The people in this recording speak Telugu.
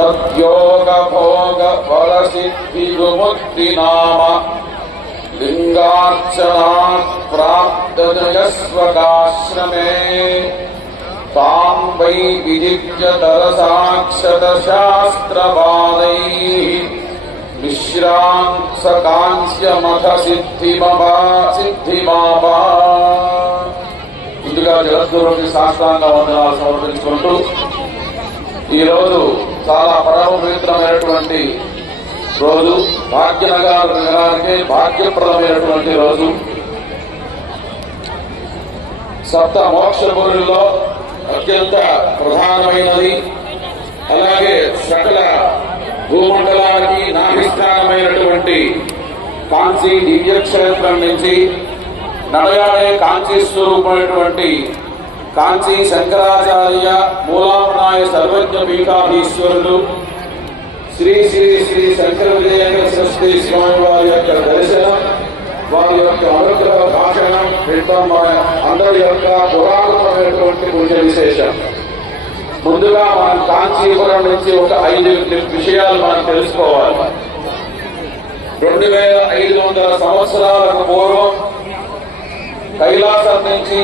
తద్యోగ భోగ ఫల సిద్ధి విముక్తి నామ లింగార్చనాత్ ప్రాప్తజయస్వకాశ్రమే తాం వై విజిత్య తరసాక్షత శాస్త్రపాదై మిశ్రాం సకాంస్యమథ సిద్ధిమభా సిద్ధిమాభా ముందుగా జగద్గురుకి సాష్టాంగ వందనాలు సమర్పించుకుంటూ ఈరోజు చాలా పరమపవిత్రమైనటువంటి రోజు భాగ్యనగర్ నగరానికి భాగ్యప్రదమైనటువంటి రోజు. సప్త మోక్షపురుల్లో అత్యంత ప్రధానమైనది అలాగే సకల భూమండలానికి నాభిస్థానమైనటువంటి కాంచీ దివ్యక్షేత్రం నుంచి నడయాడే కాంచీ స్వరూపమైనటువంటి కాంచీ శంకరాచార్య మూలామనాయ సర్వజ్ఞ పీఠాధీశ్వరులు. శ్రీ శ్రీ శ్రీ శంకర విజయేంద్ర సరస్వతి స్వామి వారి యొక్క దర్శనం వారి యొక్క అనుగ్రహ భాషణం వింటాం అందరి యొక్క పురాతనమైనటువంటి పూజ విశేషం. ముందుగా మనం కాంచీపురం నుంచి ఒక ఐదు విషయాలు మనం తెలుసుకోవాలి. రెండు వేల ఐదు వందల సంవత్సరాలకు పూర్వం కైలాసం నుంచి